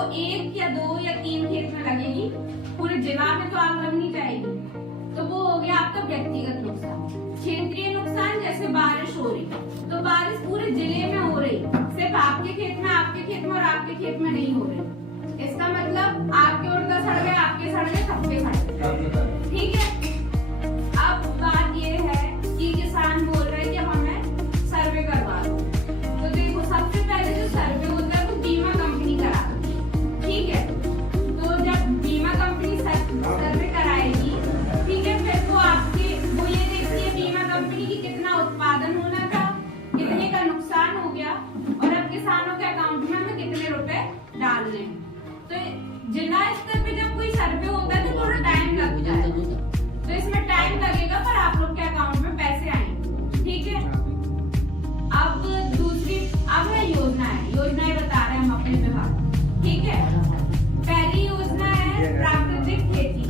वो 1 या 2 या 3 खेत में लगेगी, पूरे जिला में तो आग लगनी चाहिए। तो वो हो गया आपका व्यक्तिगत नुकसान। क्षेत्रीय नुकसान, जैसे बारिश हो रही तो बारिश पूरे जिले में हो रही, सिर्फ आपके खेत में और आपके खेत में नहीं हो रही। इसका मतलब आपके उड़दा सड़ गए, आपके सड़ गए, सबके सड़ गए, ठीक है। अब बात ये है कि किसान बोल रहे हैं कि हमें सर्वे करवा दो। तो देखो, सबसे पहले जो सर्वे होता है वो बीमा कंपनी कराती है, ठीक है। तो जब बीमा कंपनी सर्वे कराएगी, ठीक है, फिर वो ये देखती है बीमा कंपनी की कितना उत्पादन होना था, कितने का नुकसान हो गया, और अब किसानों के अकाउंट में हमें कितने रुपए डालने हैं। तो जिला स्तर पे जब कोई सर्वे होता है तो थोड़ा टाइम लगता है, तो इसमें टाइम लगेगा, पर आप लोग के अकाउंट में पैसे आएंगे, ठीक है। अब है योजनाएं बता रहे हैं हम अपने विभाग, ठीक है। पहली योजना है प्राकृतिक खेती।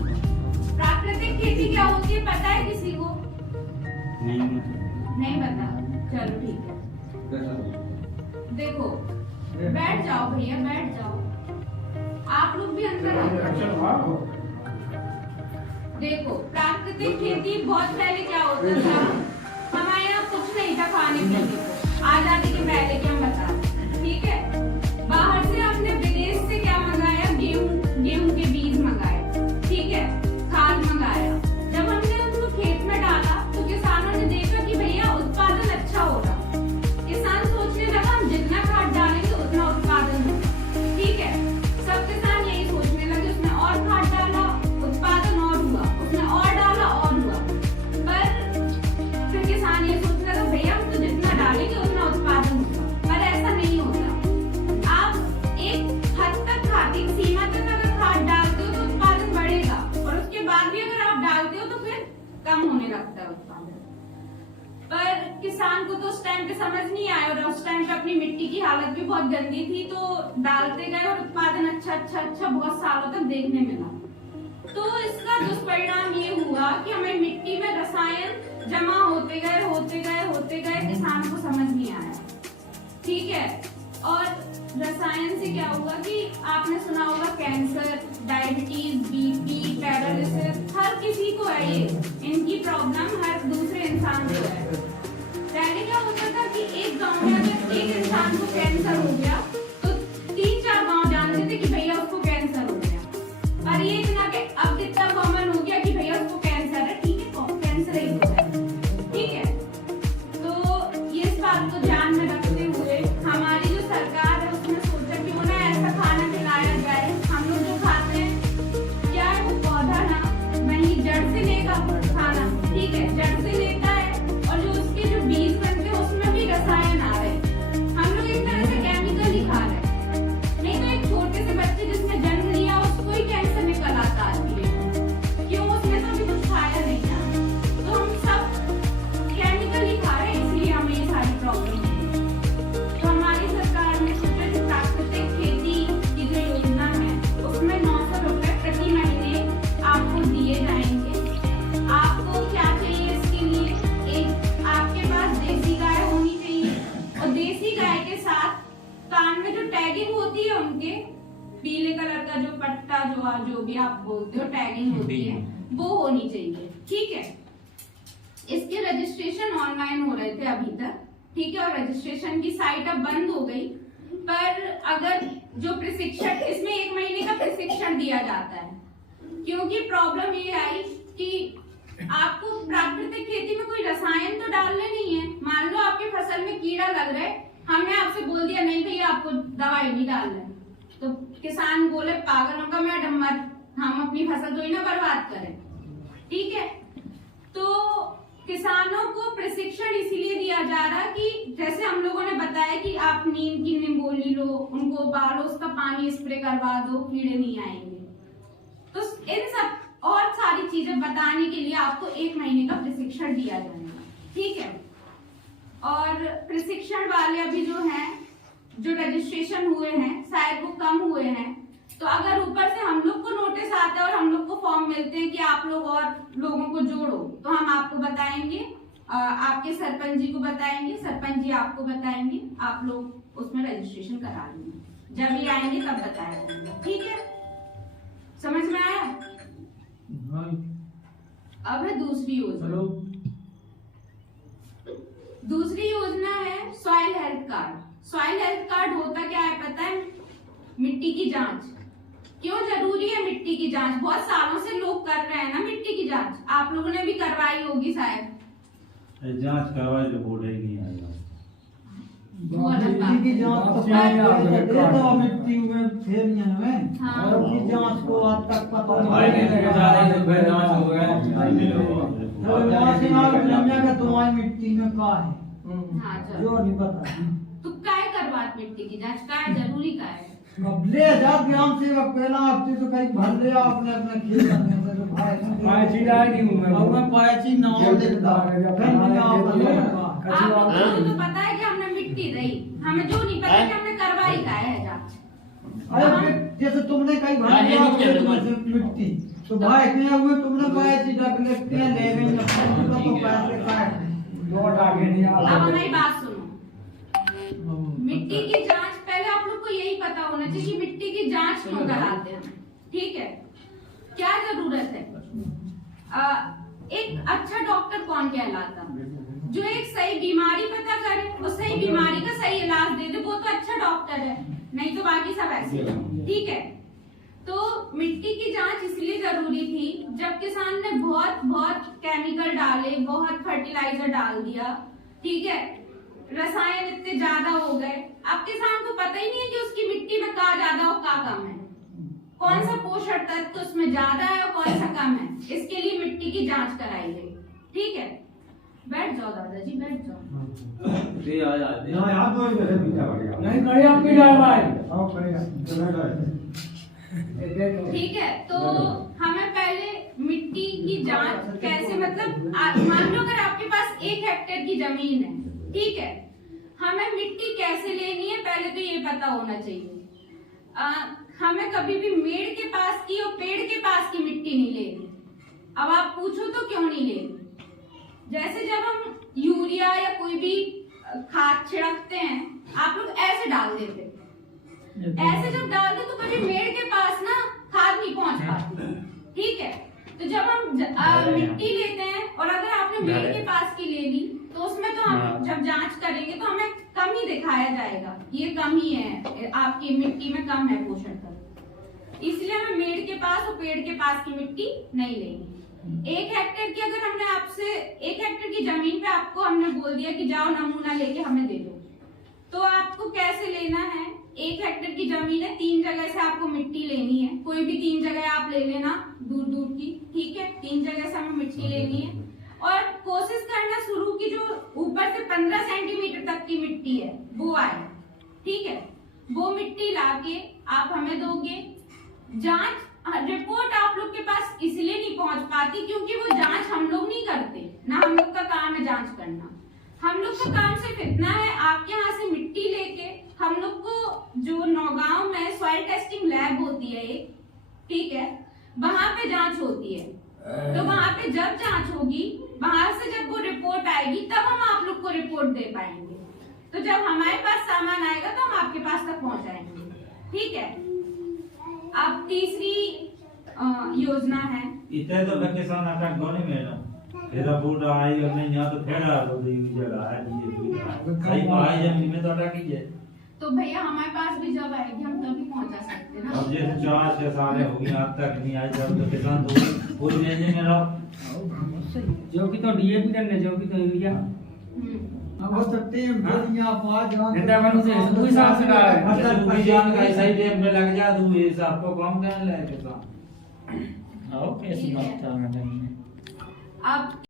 प्राकृतिक खेती क्या होती है, पता है किसी को? नहीं पता, चलो ठीक है। देखो, बैठ जाओ भैया, बैठ जाओ, आप लोग भी अंदर आओ। देखो, प्राकृतिक खेती बहुत पहले क्या होता था, हमारे यहाँ कुछ नहीं था खाने पीने को, आजादी के पहले की हम बता रहे हैं, ठीक है। बाहर से हमने विदेश से क्या मंगाया, गेहूं के बीज मंगाए, ठीक है, खाद मंगाया। जब हमने उनको खेत में डाला तो किसानों ने देखा कि भैया उत्पादन अच्छा हो रहा, किसान सोचने लगा हम जितना खाद डालेंगे उतना उत्पादन होगा, ठीक है। सब किसान यही सोचने लगे, उसने और खाद डाला, उत्पादन और हुआ, उसने और डाला और हुआ, पर फिर किसान ये सोचने लगा भैया हम तो जितना डालेंगे उतना उत्पादन होगा, पर ऐसा नहीं होता। आप एक हद तक खाद, एक सीमा तक अगर खाद डालते हो तो उत्पादन बढ़ेगा, और उसके बाद भी अगर आप डालते हो तो फिर कम होने लगता है उत्पादन। पर किसान को तो उस टाइम पे समझ नहीं आया, और उस टाइम पे अपनी मिट्टी की हालत भी बहुत गंदी थी, तो डालते गए और उत्पादन अच्छा बहुत सालों तक देखने मिला। तो इसका दुष्परिणाम ये हुआ कि हमें मिट्टी में रसायन जमा होते गए, किसान को समझ नहीं आया, ठीक है। और रसायन से क्या हुआ कि आपने सुना होगा कैंसर, डायबिटीज, बीपी, पैरालिसिस, हर किसी को है ये, इनकी प्रॉब्लम हर दूसरे इंसान को है। पहले क्या होता था कि एक गांव में अगर एक इंसान को कैंसर हो गया तो 3-4 गांव जानते थे कि भैया उसको कैंसर हो गया, पर ये इतना कि अब इतना कॉमन हो गया कि भैया उसको कैंसर है, ठीक है, कैंसर ही हो है, ठीक है। तो ये इस बात को ध्यान में रखते हुए हमारी जो सरकार है उसने सोचा कि उन्हें ऐसा खाना खिलाया जाए। हम लोग जो खाते हैं क्या है, वो पौधा ना वही जड़ से लेगा खाना, ठीक है, जड़ से लेता है, और जो उसके जो बीज बनते हैं उसमें भी रसायन आ रहे हैं, हम लोग एक तरह से केमिकल ही खा रहे हैं। नहीं तो एक छोटे से बच्चे जिसने जन्म लिया उसको ही कैंसर निकल आता है, क्यों, उसने तो अभी कुछ खाया नहीं ना, तो हम सब केमिकल ही खा रहे हैं, इसलिए हमें ये सारी प्रॉब्लम है। तो हमारी सरकार ने सोचा कि प्राकृतिक खेती की जो योजना है उसमें 900 रुपए प्रति महीने आपको दिए जाएंगे। आपको क्या चाहिए इसके लिए, एक आपके पास देसी गाय होनी चाहिए, और देसी गाय के साथ कान में जो टैगिंग होती है उनके पीले कलर का जो पट्टा, जो भी आप बोलते हो टैगिंग होती है, वो होनी चाहिए, ठीक है। इसके रजिस्ट्रेशन ऑनलाइन हो रहे थे अभी तक, ठीक है, और रजिस्ट्रेशन की साइट अब बंद हो गई। पर अगर जो प्रशिक्षण, इसमें 1 महीने का प्रशिक्षण दिया जाता है, क्योंकि प्रॉब्लम ये आई कि आपको प्राकृतिक खेती में कोई रसायन तो डालने नहीं है। मान लो आपकी फसल में कीड़ा लग रहा है, हमने आपसे बोल दिया नहीं भैया आपको दवाई नहीं डालना है, तो किसान बोले पागल होगा मैडम मत, हम अपनी फसल तो ही ना बर्बाद करें, ठीक है। तो किसानों को प्रशिक्षण इसीलिए दिया जा रहा कि जैसे हम लोगों ने बताया कि आप नीम की निम्बोली लो, उनको उबालो, उसका पानी स्प्रे करवा दो, कीड़े नहीं आएंगे। तो इन सब और सारी चीजें बताने के लिए आपको 1 महीने का प्रशिक्षण दिया जाएगा, ठीक है। और प्रशिक्षण वाले अभी जो हैं, जो रजिस्ट्रेशन हुए हैं शायद वो कम हुए हैं, तो अगर ऊपर से हम लोग को नोटिस आता है और हम लोग को फॉर्म मिलते हैं कि आप लोग और लोगों को जोड़ो, तो हम आपको बताएंगे, आपके सरपंच जी को बताएंगे, सरपंच जी आपको बताएंगे, आप लोग उसमें रजिस्ट्रेशन करा लेंगे। जब ये आएंगे तब बताया जाएगा, ठीक है? समझ में आया? अब है दूसरी योजना। दूसरी योजना है soil health card. Soil health card होता क्या है पता है? मिट्टी की जांच। क्यों जरूरी है मिट्टी की जांच? बहुत सालों से लोग कर रहे हैं ना मिट्टी की जांच, आप लोगों ने भी करवाई होगी शायद। जांच करवाई तो बोर्ड है नहीं आएगा। वो अलग बात मिट्टी की है। जांच तो मिट्टी में फेरियां में हाँ। और की जांच को आज तक पता तुम्हारी मिट्टी में का है हाँ चलो, जो नहीं पता। तो काय करवात मिट्टी की जांच? काय जरूरी का है? अब ले जा ग्राम सेवक पहला हफ्ते तो कहीं भर ले अपने अपने खेत में से तो भाई पायची डाली हूं मैं। और मैं पायची नाव देखता फिर मैं आप आप लोगों को तो पता है कि हमने मिट्टी दी, हमें जो नहीं पता कि हमने करवाई का है जांच। अरे जैसे तुमने कहीं भर लिया खेत में से मिट्टी तो भाई इतने हुए तुमने पायची रख लेते हैं ले गए तो पैसे का है लौट आगे नहीं अब आ हमारी बात सुनो। मिट्टी की जांच पहले आप लोग को यही पता होना चाहिए कि मिट्टी की जांच क्यों कराते हैं, ठीक है? क्या जरूरत है? एक अच्छा डॉक्टर कौन कहलाता? जो एक सही बीमारी पता करे और सही बीमारी का सही इलाज दे दे, वो तो अच्छा डॉक्टर है, नहीं तो बाकी सब ऐसे हैं, ठीक है? तो मिट्टी की जांच इसलिए जरूरी थी जब किसान ने बहुत केमिकल डाले, बहुत फर्टिलाइजर डाल दिया, ठीक है, रसायन इतने ज्यादा हो गए, अब किसान को पता ही नहीं है कि उसकी मिट्टी में का ज्यादा और का कम है, कौन सा पोषण तत्व उसमें ज्यादा है और कौन सा कम है। इसके लिए मिट्टी की जांच कराई गई, ठीक है? बैठ जाओ दादाजी, बैठ जाओ। नहीं खड़े हम भी जाए भाई। ठीक है, तो हमें पहले मिट्टी की जांच कैसे, मतलब मान लो अगर आपके पास 1 हेक्टेयर की जमीन है, ठीक है, हमें मिट्टी कैसे लेनी है पहले तो ये पता होना चाहिए। हमें कभी भी मेड़ के पास की और पेड़ के पास की मिट्टी नहीं लेनी। अब आप पूछो तो क्यों नहीं लेनी? जैसे जब हम यूरिया या कोई भी खाद छिड़कते हैं, आप लोग ऐसे डाल देते, ऐसे जब डाल दो तो कभी मेड़ के पास ना खाद नहीं पहुंच पाती, ठीक है? तो जब हम मिट्टी लेते हैं और अगर आपने मेड़ के पास की ले ली तो उसमें तो हम जब जांच करेंगे तो हमें कमी दिखाया जाएगा, ये कमी है, आपकी मिट्टी में कम है पोषण तत्व, इसलिए हमें मेड़ के पास और पेड़ के पास की मिट्टी नहीं लेनी। 1 हेक्टेयर की अगर हमने आपसे 1 हेक्टेयर की जमीन पे आपको हमने बोल दिया कि जाओ नमूना लेके हमें दे दो, तो आपको कैसे लेना है? 1 हेक्टेयर की जमीन है, 3 जगह से आपको मिट्टी लेनी है, कोई भी 3 जगह आप ले लेना दूर दूर की, ठीक है? 3 जगह से हमें मिट्टी लेनी है और कोशिश करना शुरू की जो ऊपर से 15 सेंटीमीटर तक की मिट्टी है वो आए, ठीक है? वो मिट्टी लाके आप हमें दोगे। जांच रिपोर्ट आप लोग के पास इसलिए नहीं पहुंच पाती क्योंकि वो जांच हम लोग नहीं करते ना, हम लोग का काम है जांच करना। हम लोग का काम सिर्फ इतना है, आपके यहाँ से मिट्टी लेके हम लोग को जो नौगांव में सॉइल टेस्टिंग लैब होती है एक, ठीक है, वहां पे जांच होती है। तो वहां पे जब जांच होगी, वहां से जब वो रिपोर्ट आएगी तब हम आप लोग को रिपोर्ट दे पाएंगे। तो जब हमारे पास सामान आएगा तो हम आपके पास तक पहुंचाएंगे, ठीक है? अब तीसरी योजना है, इतने तो किसान आकर गोनी में ना तेरा बूढ़ा आई और नहीं यहाँ तो फेड़ा तो दी जगह है ये सही पाई जमीन में तो अटक ही है। तो भैया हमारे पास भी जब आएगी हम तभी पहुंचा सकते हैं ना। अब जैसे 4-6 साल हो गए अब तक नहीं आई, जब तो किसान तो पूरी रेंज में रहो, जो कि तो डीएपी डलने, जो कि तो यूरिया अब सकते हैं बढ़िया पाज नेता बनो से दो हिसाब से डाला है। जैसे भी जान का सही टाइम में लग जा दूं ये सब को कम करने लगे किसान। आओ कैसी बात है मैडम। अब